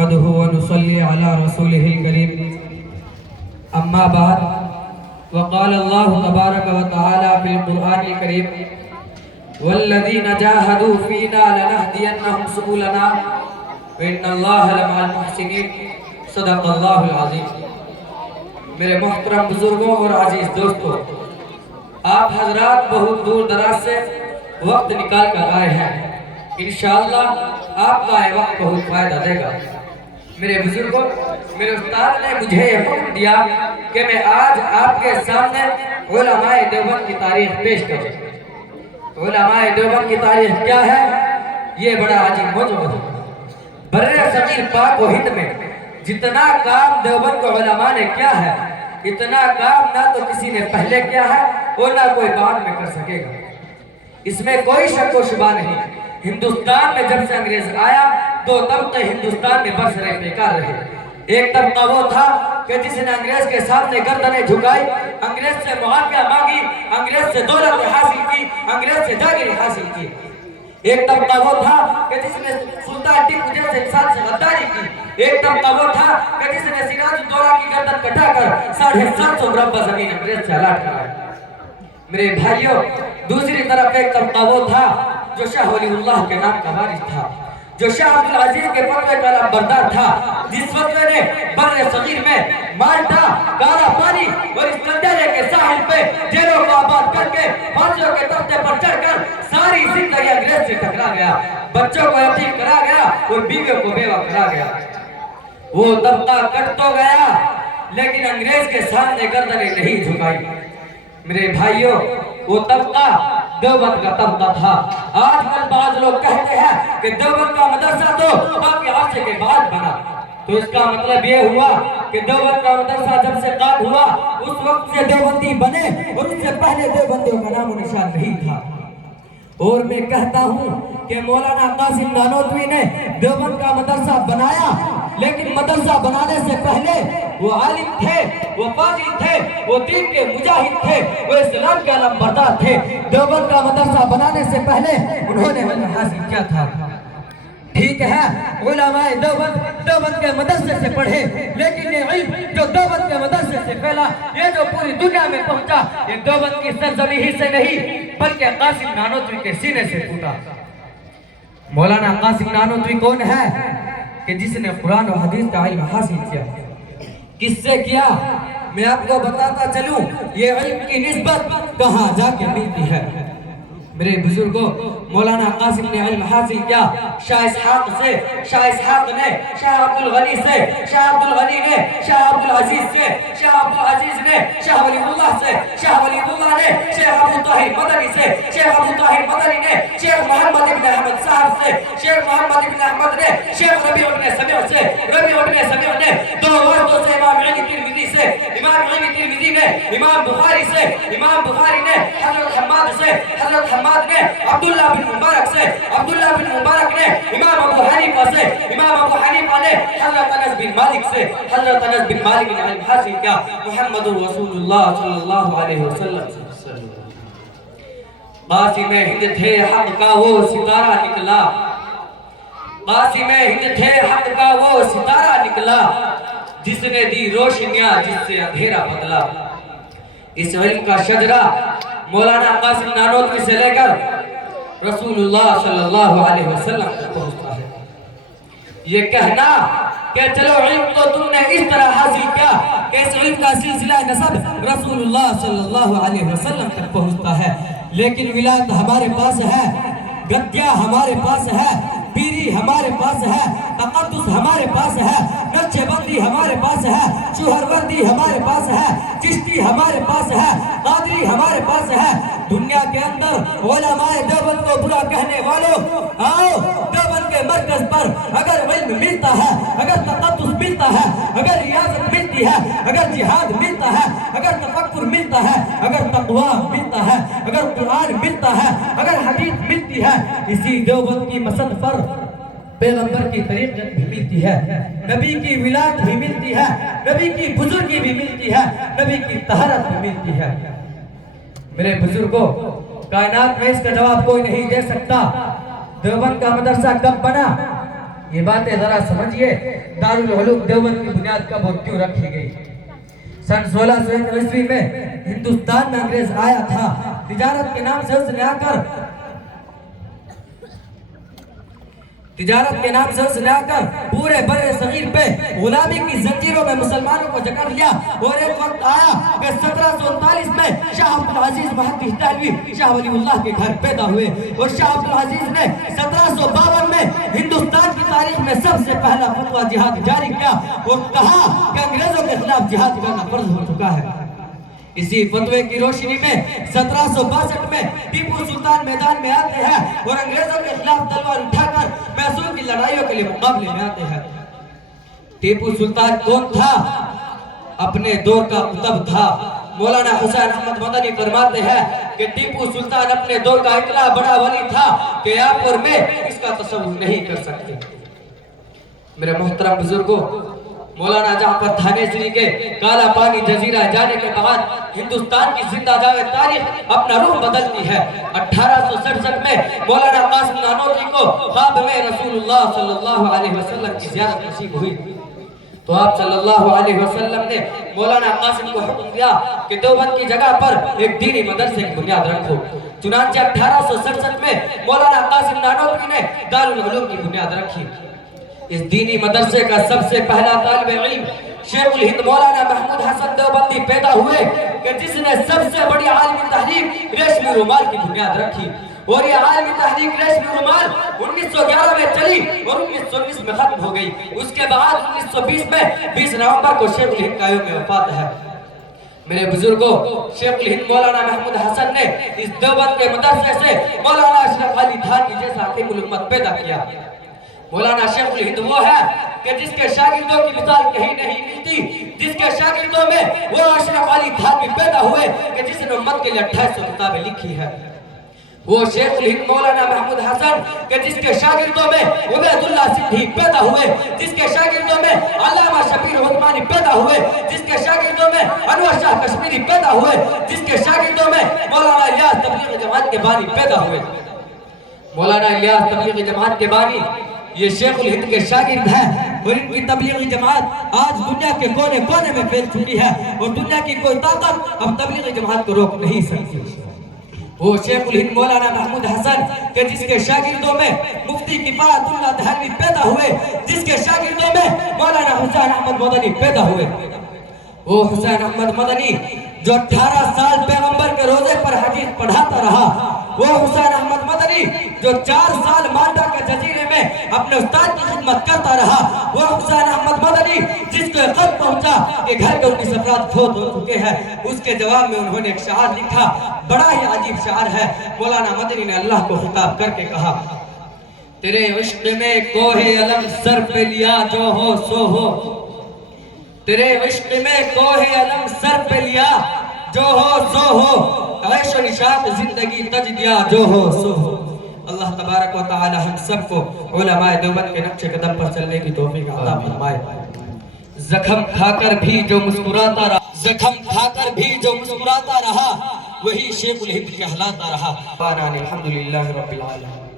نحمده ونصلي على رسوله الكريم اما بعد وقال الله تبارك وتعالى في القرآن الكريم والذين جاهدوا فينا لنهدينهم سبلنا وإن الله لمع المحسنين صدق اللہ العظیم۔ میرے محترم بزرگوں اور عزیز دوستوں، آپ حضرات بہت دور دراز سے وقت نکال کر آئے ہیں، انشاءاللہ آپ کا یہ وقت بہت فائدہ دے گا۔ میرے بزرگوں، میرے استاد نے مجھے یہ حکم دیا کہ میں آج آپ کے سامنے علماء دیوبند کی تاریخ پیش کروں۔ علماء دیوبند کی تاریخ کیا ہے؟ یہ بڑا عجیب موضوع ہے۔ برِ صغیر پاک و ہند میں جتنا کام دیوبند کو علماء نے کیا ہے، اتنا کام نہ تو کسی نے پہلے کیا ہے اور نہ کوئی بعد میں کر سکے گا۔ اس میں کوئی شک و شبہ نہیں۔ ہندوستان میں جب سے انگریز آیا دو طبقے ہندوستان میں برسر پیکار رہے۔ ایک طبقہ وہ تھا کہ جس نے انگریز کے سامنے گردنیں جھکائی، انگریز سے معافیہ مانگی، انگریز سے دولت حاصل کی، انگریز سے جاگیری حاصل کی۔ ایک طبقہ وہ تھا کہ جس نے سلطان ٹیپو جیسے انسان سے غداری کی۔ ایک طبقہ وہ تھا کہ جس نے سراج الدولہ کی گردن کٹا کر 750 مربع زمین انگریز سے الاٹ کرائی۔ میرے بھائیوں، دوسری طرف ایک طبقہ وہ تھا جو شاہ ولی اللہ کے نام کا وارث تھا، جو شاہ عبدالعزیز کے فتوے کا لمبردار تھا، جس فتوے نے برِ صغیر میں مالٹا، کالا پانی اور اسکندریہ کے ساحل پہ جیلوں کو آباد کر کے پھانسیوں کے تختے پر چڑھ کر ساری زندگی انگریز سے ٹکرا گیا، بچوں کو یتیم کرا گیا اور بیویوں کو بیوہ کرا گیا۔ وہ طبقہ کٹ تو گیا لیکن انگریز کے سامنے گردنیں نہیں جھکائی۔ میرے بھائیوں، وہ طبقہ دیوبند کا طبقہ تھا۔ آج کل بعض لوگ کہتے ہیں کہ دیوبند کا مدرسہ تو کافی عرصے کے بعد بنا، تو اس کا مطلب یہ ہوا کہ دیوبند کا مدرسہ جب سے قائم ہوا اس وقت سے دیوبندی بنے اور اس سے پہلے دیوبندیوں کا نام و نشان نہیں تھا۔ اور میں کہتا ہوں کہ مولانا قاسم نانوتوی نے دیوبند کا مدرسہ بنایا، لیکن مدرسہ بنانے سے پہلے وہ عالم تھے، وہ فاضل تھے، وہ دین کے مجاہد تھے، وہ اسلام کے علمبردار تھے۔ دیوبند کا مدرسہ بنانے سے پہلے انہوں نے علم حاصل کیا تھا۔ ٹھیک ہے، علماء دیوبند کے مدرسے سے پڑھے، لیکن یہ علم جو دیوبند کے مدرسے سے پھیلا، یہ جو پوری دنیا میں پہنچا، یہ دیوبند کی سرزمین ہی سے نہیں بلکہ قاسم نانوتوی کے سینے سے پھوٹا۔ مولانا قاسم نانوتوی کون ہے؟ کہ جس نے قرآن و حدیث کا علم حاصل کیا۔ کس سے کیا؟ میں آپ کو بتاتا چلوں یہ علم کی نسبت کہاں جا کے ملتی ہے۔ میرے بزرگوں، مولانا قاسم نے علم حاصل کیا شاہ اسحاق سے، شاہ اسحاق نے شاہ عبدالغنی سے، شاہ عبدالغنی نے شاہ عبدالعزیز سے، شاہ عبدالعزیز نے شاہ ولی اللہ سے، شاہ ولی اللہ نے شیخ ابو طاہر مدنی سے، شیخ ابو طاہر مدنی نے شیخ محمد ابن احمد صاحب سے، شیخ محمد ابن احمد نے شیخ ربیع ابن سمیع سے، ربیع ابن سمیع نے دو وارثوں سے امام علی ترمذی سے، امام علی ترمذی نے امام بخاری سے، امام بخاری نے حضرت حماد سے، حضرت حماد نے عبداللہ بن مبارک سے، عبداللہ بن مبارک نے امام ابو حنیفہ سے، امام ابو حنیفہ نے حضرت انس بن مالک سے، حضرت انس بن مالک نے علم حاصل کیا محمد رسول اللہ صلی اللہ علیہ وسلم سے۔ قاسم ہند تھے حق کا وہ ستارہ نکلا، قاسم ہند تھے حق کا وہ ستارہ نکلا، جس نے دی روشنیاں جس سے اندھیرا بدلا۔ اس علم کا شجرہ مولانا قاسم نانوتوی سے لے کر رسول اللہ صلی اللہ علیہ وسلم تک پہنچتا ہے۔ یہ کہنا کہ چلو علم تو تم نے اس طرح حاصل کیا کہ اس علم کا سلسلہ نسب رسول اللہ صلی اللہ علیہ وسلم تک پہنچتا ہے، لیکن ولایت ہمارے پاس ہے، گدیا ہمارے پاس ہے، پیری ہمارے پاس ہے، تقدس ہمارے پاس ہے، نقشہ بندی ہمارے پاس ہے، شوہروردی ہمارے پاس ہے، چشتی ہمارے پاس ہے، قادری ہمارے پاس ہے۔ دنیا کے اندر علماء دیوبند کو برا کہنے والوں، آؤ دیوبند کے مرکز پر اگر علم ملتا ہے، اگر تقدس ملتا ہے، اگر ریاضت ملتی ہے، اگر جہاد ملتا ہے، اگر تفکر ملتا ہے، اگر تقوی ملتا ہے، اگر قرآن ملتا ہے، اگر حدیث ملتی ہے، اسی دیوبند کی مسند پر پیغمبر کی طریقت بھی ملتی ہے، نبی کی ولایت بھی ملتی ہے، نبی کی بزرگی بھی ملتی ہے، نبی کی طہارت بھی ملتی ہے۔ میرے بزرگوں، کائنات میں اس کا جواب کوئی نہیں دے سکتا۔ دیوبند کا مدرسہ کب بنا؟ یہ باتیں ذرا سمجھئے دارالعلوم دیوبند کی بنیاد کب اور کیوں رکھی گئی؟ سن 1691 میں ہندوستان میں انگریز آیا تھا، تجارت کے نام سے اس نے آ کر پورے بر صغیر پہ غلامی کی زنجیروں میں مسلمانوں کو جکڑ لیا، اور ایک وقت آیا کہ 1739 میں شاہ عبدالعزیز محدث دہلوی شاہ ولی اللہ کے گھر پیدا ہوئے، اور شاہ عبدالعزیز نے 1752 میں ہندوستان کی تاریخ میں سب سے پہلا فتویٰ جہاد جاری کیا اور کہا کہ انگریزوں کے خلاف جہاد کرنا فرض ہو چکا ہے۔ اسی فتوے کی روشنی میں 1762 میں ٹیپو سلطان میدان میں آتے ہیں اور انگریزوں کے خلاف تلوار اٹھا کر محصول کی لڑائیوں کے لیے مقابلے میں آتے ہیں۔ ٹیپو سلطان کون تھا؟ اپنے دور کا قطب تھا۔ مولانا حسین احمد مدنی فرماتے ہیں کہ ٹیپو سلطان اپنے دور کا اتنا بڑا ولی تھا کہ آپ اور میں اس کا تصور نہیں کر سکتے۔ میرے محترم بزرگوں، مولانا جعفر تھانیسری کے کالا پانی جزیرہ جانے کے بعد ہندوستان کی زندہ جاوید تاریخ اپنا روح بدلتی ہے۔ 1867 میں مولانا قاسم نانوتوی کو خواب میں رسول اللہ صلی اللہ علیہ وسلم کی زیارت نصیب ہوئی، تو آپ صلی اللہ علیہ وسلم نے مولانا قاسم کو حکم دیا کہ دیوبند کی جگہ پر ایک دینی مدرسے کی بنیاد رکھو۔ چنانچہ 1867 میں مولانا قاسم نانوتوی نے دارالعلوم کی بنیاد رکھی۔ اس دینی مدرسے کا سب سے پہلا طالب علم شیخ الہند مولانا محمود حسن دیوبندی پیدا ہوئے کہ جس نے سب سے بڑی عالمی تحریک ریشمی رومال کی بنیاد رکھی، اور یہ عالمی تحریک ریشمی رومال 1911 میں چلی اور 1919 میں ختم ہو گئی۔ اس کے بعد 1920 میں 20 نومبر کو شیخ الہند کا یوم وفات ہے۔ میرے بزرگوں، شیخ الہند مولانا محمود حسن نے اس دیوبند کے مدرسے سے مولانا اشرف علی تھانوی جیسا حکیم الامت پیدا کیا۔ مولانا شیخ الہند وہ ہے کہ جس کے شاگردوں کی مثال کہیں نہیں ملتی، جس کے شاگردوں میں وہ اشرف علی تھانوی پیدا ہوئے کہ جس نے امت کے لیے 2800 کتابیں لکھی ہے۔ وہ شیخ الہند مولانا محمود حسن کہ جس کے شاگردوں میں عبید اللہ سندھی پیدا ہوئے، جس کے شاگردوں میں علامہ شبیر عثمانی پیدا ہوئے، جس کے شاگردوں میں انور شاہ کشمیری پیدا ہوئے، جس کے شاگردوں میں مولانا الیاس تبلیغ جماعت کے بانی پیدا ہوئے۔ مولانا الیاس تبلیغ جماعت کے بانی یہ شیخ الہند کے شاگرد ہیں، اور ان کی تبلیغی جماعت آج دنیا کے کونے کونے میں پھیل چکی ہے، اور دنیا کی کوئی طاقت اب تبلیغی جماعت کو روک نہیں سکتی۔ وہ شیخ الہند مولانا محمود حسن کہ جس کے شاگردوں میں مفتی کفایت اللہ دہلوی پیدا ہوئے، جس کے شاگردوں میں مولانا حسین احمد مدنی پیدا ہوئے۔ وہ حسین احمد مدنی جو 18 سال پیغمبر کے روزے پر حدیث پڑھاتا رہا، وہ حسین احمد مدنی جو 4 سال مالٹا کے جزیرے میں اپنے استاد کی خدمت کرتا رہا، وہ حسین احمد مدنی جس کو ایک خط پہنچا کہ گھر کے 19 افراد فوت ہو چکے ہیں، اس کے جواب میں انہوں نے ایک شعر لکھا، بڑا ہی عجیب شعر ہے۔ مولانا مدنی نے اللہ کو خطاب کر کے کہا، تیرے عشق میں کوہ علم سر پہ لیا جو ہو سو ہو، تیرے عشق میں کوہ علم سر پہ لیا جو ہو سو ہو، عیش و نشاط زندگی تج دیا جو ہو سو ہو۔ اللہ تبارک و تعالی ہم سب کو علماء دیوبند کے نقش قدم پر چلنے کی توفیق عطا فرمائے۔ زخم کھا کر بھی جو مسکراتا رہا، زخم کھا کر بھی جو مسکراتا رہا، وہی شیخ الہند کہلاتا رہا۔ الحمدللہ رب العالمین۔